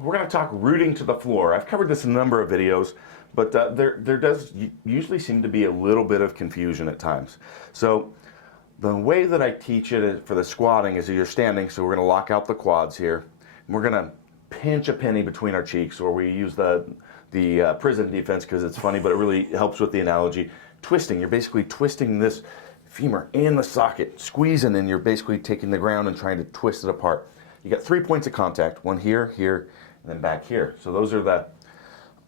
we're going to talk rooting to the floor. I've covered this in a number of videos, but there does usually seem to be a little bit of confusion at times. So the way that I teach it for the squatting is that you're standing, so we're going to lock out the quads here. And we're going to pinch a penny between our cheeks, or we use the prison defense because it's funny, but it really helps with the analogy. Twisting, you're basically twisting this femur in the socket, squeezing, and you're basically taking the ground and trying to twist it apart. You got 3 points of contact, one here, here, and then back here. So those are the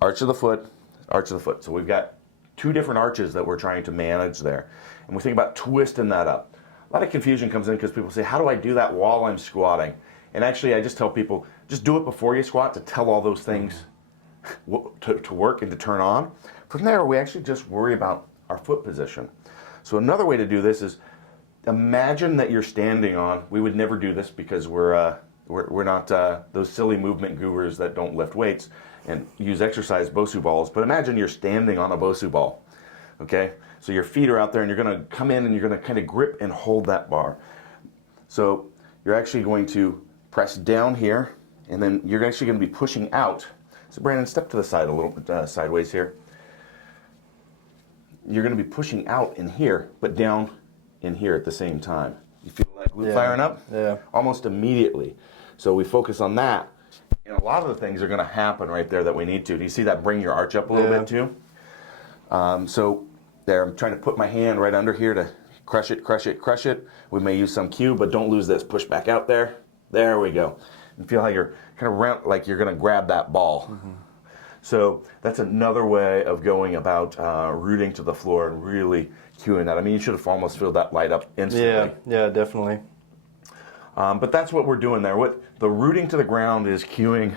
arch of the foot, arch of the foot. So we've got 2 different arches that we're trying to manage there. And we think about twisting that up. A lot of confusion comes in because people say, how do I do that while I'm squatting? And actually, I just tell people, just do it before you squat to tell all those things to work and to turn on. From there, we actually just worry about our foot position. So another way to do this is imagine that you're standing on, we would never do this because we're not those silly movement gurus that don't lift weights and use exercise Bosu balls, but imagine you're standing on a Bosu ball, okay? So your feet are out there and you're gonna come in and you're gonna kind of grip and hold that bar. So you're actually going to press down here and then you're actually gonna be pushing out. So Brandon, step to the side a little bit, sideways here. You're gonna be pushing out in here, but down in here at the same time. You feel like glute firing up? Yeah. Almost immediately. So we focus on that. And a lot of the things are going to happen right there that we need to. Do you see that bring your arch up a little bit too? So there, I'm trying to put my hand right under here to crush it, crush it, crush it. We may use some cue, but don't lose this. Push back out there. There we go. And feel how you're kind of round, like you're going to grab that ball. Mm-hmm. So that's another way of going about rooting to the floor and really cueing that. I mean, you should have almost filled that light up instantly. Yeah, definitely. But that's what we're doing there. What the rooting to the ground is cueing,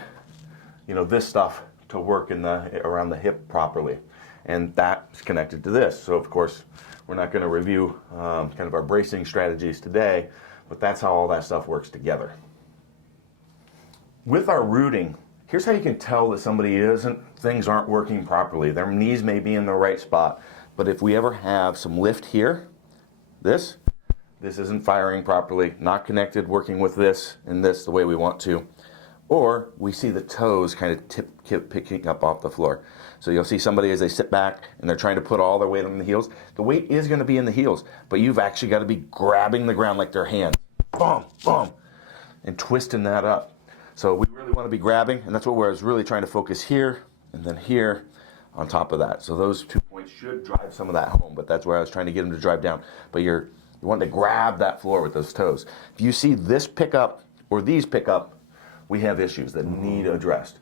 this stuff to work around the hip properly, and that's connected to this. So of course, we're not going to review kind of our bracing strategies today, but that's how all that stuff works together. With our rooting, here's how you can tell that things aren't working properly. Their knees may be in the right spot, but if we ever have some lift here, this isn't firing properly, not connected, working with this and this the way we want to. Or we see the toes kind of picking up off the floor. So you'll see somebody as they sit back and they're trying to put all their weight on the heels. The weight is going to be in the heels, but you've actually got to be grabbing the ground like their hands. Boom, boom, and twisting that up. So we really want to be grabbing, and that's what I was really trying to focus here and then here on top of that. So those 2 points should drive some of that home, but that's where I was trying to get them to drive down. But you want to grab that floor with those toes. If you see this pick up or these pick up, we have issues that need addressed.